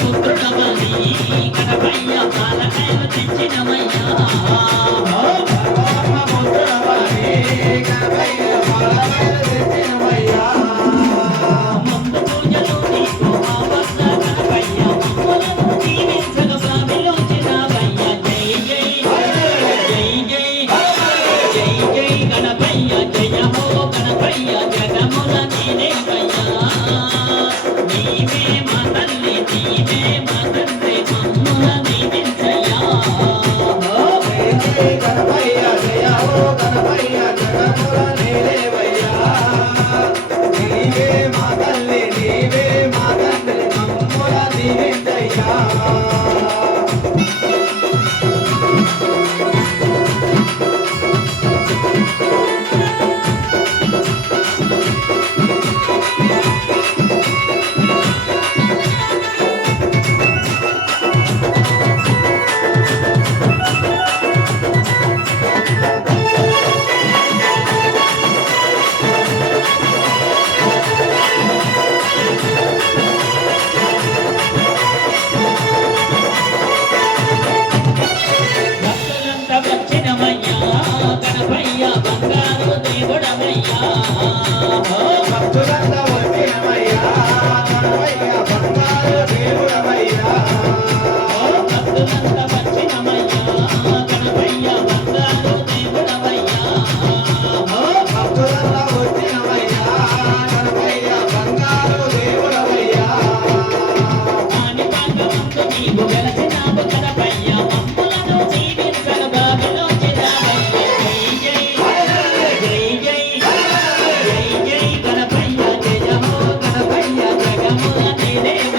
పుత్రుడమని Ganapayya బాలకయ్య తెచ్చినమయ్యా Oh. Amen.